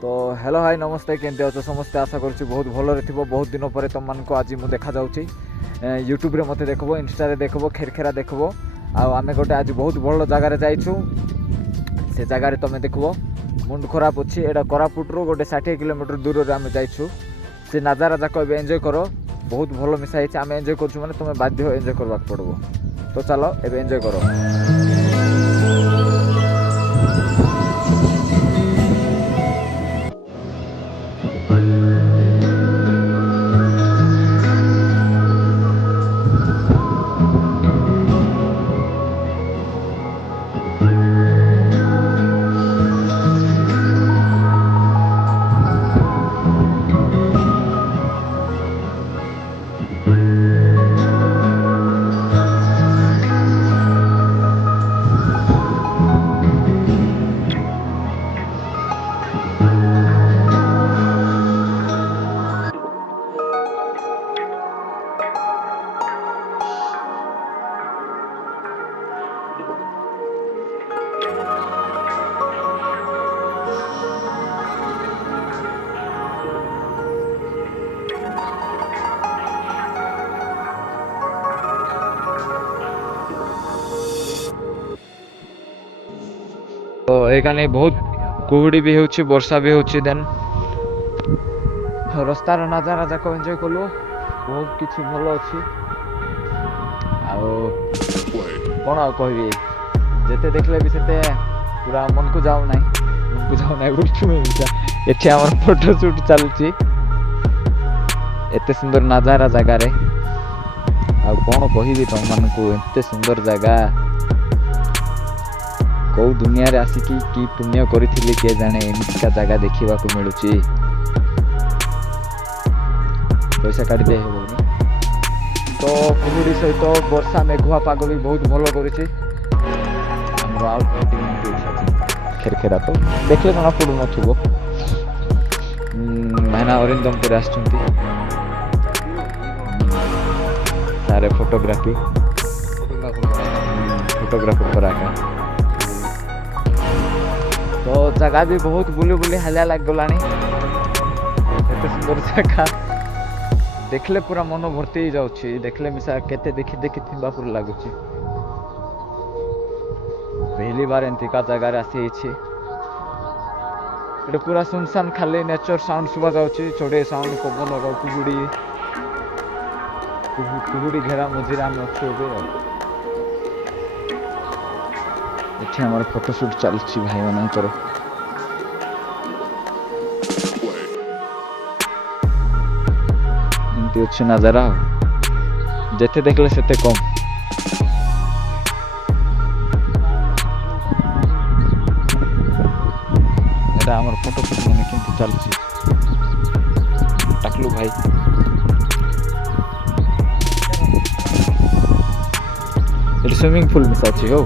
तो hello hi नमस्ते केमती अच्छे समस्ते आशा करुँच बहुत भलरे थी बहुत दिन पर तुम मानक आज मुझे देखा यूट्यूब रे मत देखब इंस्टा देखब खेरखेरा देखब आम गोटे आज बहुत भल जगार जाइछु से जगार तुम देखब मुंड खराब अच्छी एटा कोरापुटरू गोटे 60 किलोमीटर दूर में आम जाइछु से नजारा जाक एंजॉय कर बहुत भल मिसाई आम एंजॉय करूँ मैंने तुम्हें बाध्य एंजॉय करवाक पड़ो तो चलो एबे एंजॉय करो। तो एखाने बहुत कुहुड़ी भी होची वर्षा भी होची देन रास्तार नजारा जाक एंजॉय कलु बहुत किसी भल अच्छी कौन आ कहबी जेते देखले भी सेते पूरा मन को जाऊ ना एठी हमर फोटो शूट चलुची एते सुंदर नजारा जगार आ कौन कहबी तुम मानकू एते सुंदर जगह कौ दुनिया रे आसिकी कि पुण्य करिथिली के जाने एमितिका जगह देखा मिलूँ पैसा काटी दे तो कुहुड़ी सहित वर्षा मेघुआ पाग भी बहुत भल कर खेरखेरा तो देखले जना पड़ू नथुबो भाईना अरिंदमपुर आछंती सारे फोटोग्राफी फोटोग्राफर पर आका तो जगह भी बहुत बुली बुली हालिया लग गलानी एते सुंदर जगह देखले पूरा मन भर्ती ही जाउछि देखले मिसा केते देखि देखि थिबा पूरा लागुछि पहली बार एंतिका जगह रे आसी छी एटा पूरा सुनसान खाली नेचर साउंड सुबा जाउछि चढ़े साउंड पवन रो कुहुड़ी घेरा मझिरा हम अच्छे एठी हमर फोटोशूट चलछि भाई मानकर एमती अच्छे नजारा जेते देखले सेते कम एटा हमर फोटोशूट माने केमती चलछि टाकलू भाई एटा स्विमिंग पूल मिसा अछि हो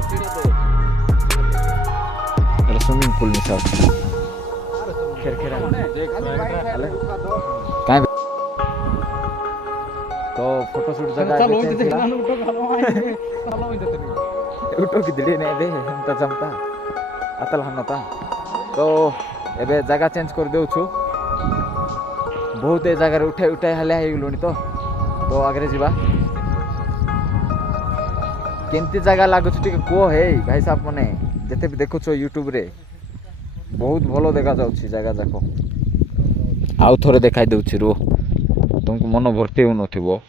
स्विमिंग पूल मिसा खेरखेरा काहे तो फोटोशूट जगह उठो कि दिले नहीं दे हमता जमता अतल हनता तो एबे जगह चेंज कर देउ छु बहुत ए जगह उठे उठे हले हे गलुनी तो आगे जीवा केमती जगह लागुछ टिके को हे भाई साहब मने जेते भी देखुछ यूट्यूब रे बहुत भलो देखा जाउछि जगह जाको आउ थोरे देखाई देउछि रो तुमको मन भर्ती हो नथिबो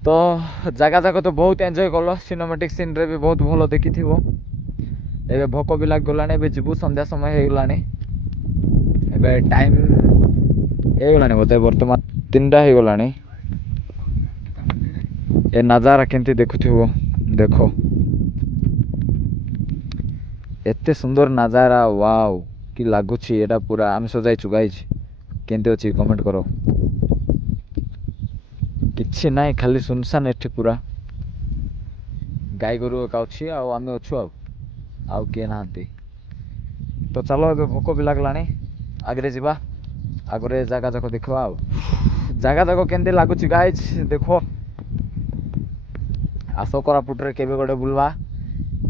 तो जगह जाक तो बहुत एंजॉय कल सिनेमेटिक सीन रे भी बहुत भल देखि एबे भोक भी लाग गलानी एबे जीवु संध्या समय हो गलानी एबे टाइम हो गलानी बोधे वर्तमान 3टा हो गलानी ए नजारा केंती देखुथिबो देखो एते सुंदर नजारा वाव कि लागुछि एटा पूरा आम सजाइछु गाइज केंती अछि कमेंट करो किछि नाही खाली सुनसान एठी पूरा गाय गोरु एका अछि आ आमे अछु आउ के नांती तो चलो एबे भोक भी लागलानी आगरे जीवा आगरे जागा जाको देखवा जागा जाको केंती लागुछि गाइज देखो आसो कोरापुट रे केबे गोटे बुलवा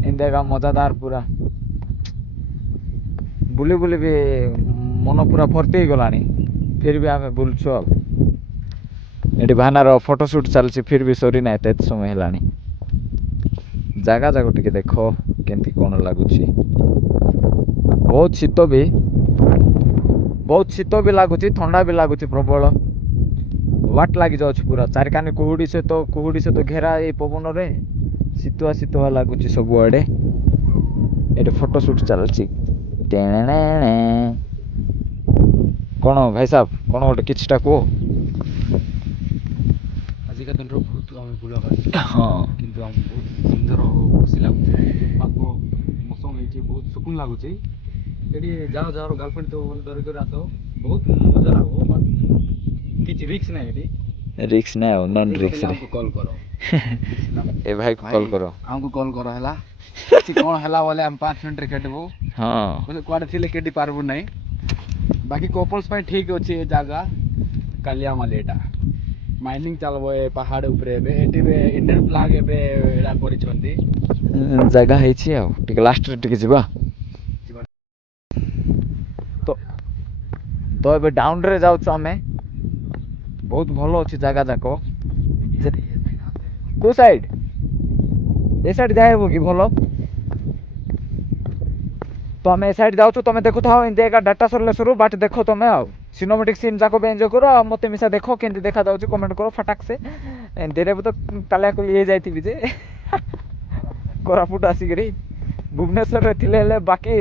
इंडिया मजादार पूरा बुली बुली भी मन पूरा भर्ती हो गलानी फिर भी आमे बुलछु एटी भानार फोटोशूट चलछि फिर भी सरी ना एते समय हेलानी जागा जाको टिके देखो केंती कोन लागुछि बहुत शीत भी लागुछि ठंडा भी लागुछि प्रबल वाट लागी जाउछि पूरा चारकानी कुहुडी से तो घेरा ए पवन रे शीतुआ लागुछि सब आडे एटी फोटोशूट चलछि कौन भाई साहब कौन गोटे किछटा को आजिका दिन बहुत आम बुला हाँ किंतु आम बहुत सुंदर खुशी लगुचे मौसम है बहुत सुकून लगुचे ये जाओ जाओ गर्लफ्रेंड तो धरिक आस बहुत मजा लगो किसी रिक्स नहीं रिक्स ना हो नॉन रिक्स रे कॉल करो ए भाई को कॉल करो हमको कॉल करो हैला किसी कौन हैला बोले हम 5 मिनट रे खेडबो हाँ बोले कुआडे थिले केडी पारबो नहीं बाकी कपल्स पे ठीक अछि ए जागा कालिया मालेटा माइनिंग चलबो ए पहाड़ ऊपर एबे एटी बे इंडियन फ्लैग एबे एला परिछंती जगह ହେଇଛି ଆଉ ଟିକେ ଲାଷ୍ଟ ରେ ଟିକେ ଯିବା तो ଏବେ डाउन रे जाउछु ଆମେ बहुत भलो अछि जगह जाको को साइड ए साइड जाएबो कि भलो तो आम ए साइड जाउछु तमे देखु थाओ इन देगा डाटा सरले शुरू बाट देखो तमे आओ सिनेमेटिक सीन जाको बे एंजॉय करो आ मते मिसा देखो केंती देखा जाउछि कमेंट करो फटाक से देरे तो तालिया को लिए जाइथिबि जे कोरापुट आसिकरी भुवनेश्वर रे थिले ले बाकी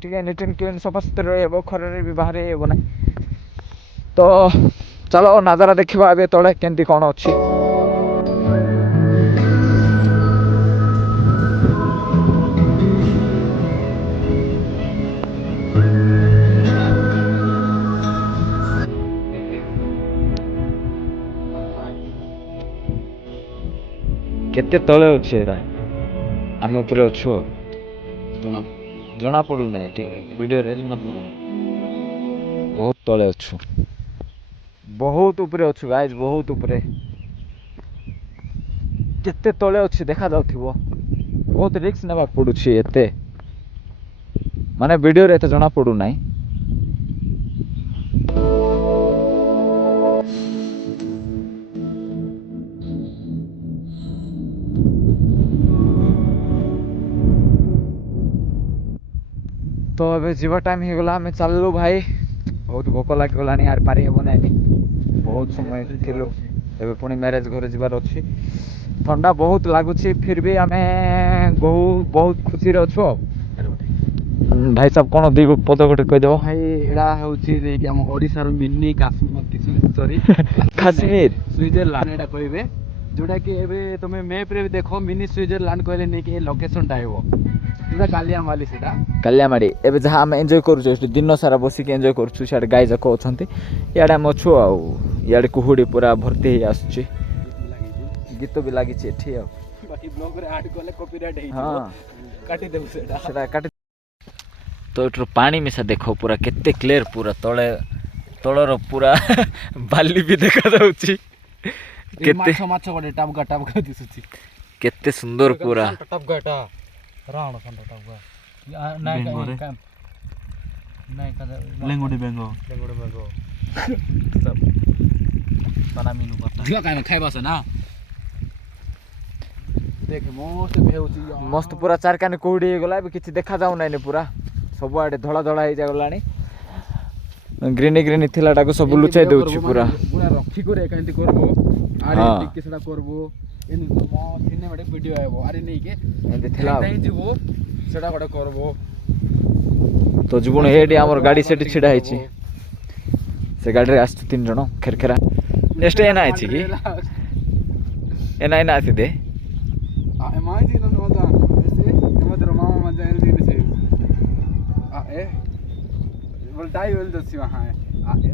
ठीक नीट एंड क्लीन सफा सुतरा रहबो खरे भी बाहर हेबो ना तो चलो नजारा देखिबा एबे तळे केंती कोन अछि केते तळे अछि एरा आमे ऊपर अछु जना पडु नै ठीक वीडियो रे बहुत तळे अछु बहुत ऊपर अछु गाइस बहुत ऊपर केते तळे अछि देखा जाउथिबो बहुत रिस्क नेबा पडुछि एते माने वीडियो रे एते जना पडु नै तो अबे जीवा टाइम हो गला हमें चललु भाई बहुत भोक लाग गलानी यार पारी हेबो नै बहुत समय थिलु एबे पुणी मैरेज घर जीवार अछि ठंडा बहुत लागुछि फिर भी हमें बहुत खुशी रे अछु भाई साहब कोन दी पद गोटे कह देबो भाई एडा होछि जे कि हम ओडिसा रो mini Kashmir sorry Kashmir Switzerland एडा कहबे जोटा कि एबे तमे मैप रे देखो मिनी स्विट्जरलैंड कहले नै कि लोकेशन टा हेबो एटा कालियामाली सेटा कालियामाड़ी एबे जहाँ आम एंजॉय करूँ दिन सारा बसिक एंजॉय करूँ सियाड़े गाई जाक अच्छा इे आम अच्छु आड़े कुहुड़ी पूरा भर्ती हो आसुची गीत भी लगी तो ये पानी मिसा देखो पूरा केते क्लियर पूरा तले तलर पूरा बाली भी देखा जाउची केते माछ गोटे टाबगा दिसुची केते सुंदर पूरा टाबगाटा राण संत टाबगा नाय का नाय का लेंगोडी बेंगो सब पाना मीनू पत्ता दिया काई खाइबास ना देख मस्त भेउची मस्त पूरा चारकानी कोडी गला किछि देखा जाउ नै पूरा सब आडे धड़ा धड़ा हे जागलानी ग्रीनी ग्रीनी थिलाटा को सब लुचाई देउची पूरा पूरा रखी करे कांती करबो ଆରେ ହଁ। ଟିକେ ସେଟା କରବୁ ଏନ୍ ମୋ ସିନେମାଟିକ ଭିଡିଓ ଆଇବ ଆରେ ନେଇକି ଏମିତି ଥିଲା ଆଉ। ଏଇଟା ହିଁ ଯିବୁ ସେଟା ଗୋଟେ କରବୁ ତ ଯିବୁଣି ଏଇଠି ଆମର ଗାଡ଼ି ସେଠି ଛିଡ଼ା ହେଇଛି ସେ ଗାଡ଼ିରେ ଆସିଛୁ 3 ଜଣ ଖେରଖେରା ନେକ୍ସଟ ଏନା ଅଛି କି ଏନା ଆସି ଦେ ଏମାଇତି ନନ୍ ମଜା ଏସେ ଏମଦର ମାମା ମଜା ଏନ୍ ଦିନସେ बोल डाई बोल दसी वहाँ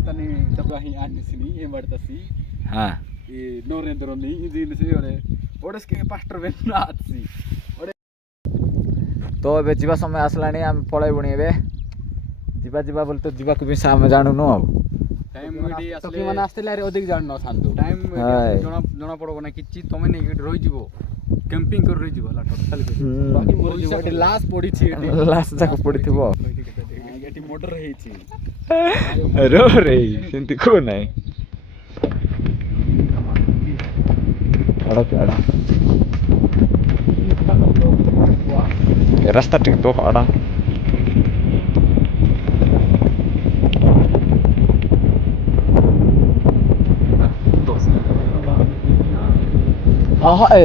तनी तबाही आनिसनी ये मरतसी ହଁ ये नरेंद्र नी दिन से ओडे के पास्टर बेन नाची ତ ଏବେ ଯିବା ସମୟ ଆସିଲାଣି ଆମେ ପଳେଇବୁଣି ଏବେ ଯିବା ଯିବା ବୋଲି ତ ଯିବାକୁ ବି ଆମେ ଜାଣୁନୁ ଆଉ टाइम मिडी असले माने आस्तेले रे अधिक जान न थांदो टाइम हाय। जना जना पड़बो ना किछि तमे नै रहि जिवो कैंपिंग कर रहि जिवो ला टोटल बाकी मोर जिवो एटी लास्ट पड़ी छि एटी ଲାଷ୍ଟ ଯାକ ପଡ଼ିଥିବ एटी मोटर रहि छि रो ରେ ସେମିତି କହୁ ନାହିଁ ରାସ୍ତା ଟିକେ ତ ଆଡ଼ା ହଁ ଏ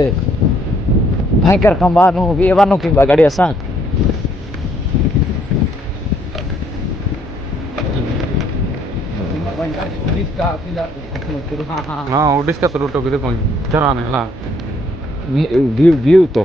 ଭାଇଙ୍କର କମ୍ବାନୁ ବି ଏବାନୁ କିମ୍ବା ଗାଡ଼ି ଆସା हां ओडिस का तो रोटो के पहुंच चराने ला व्यू तो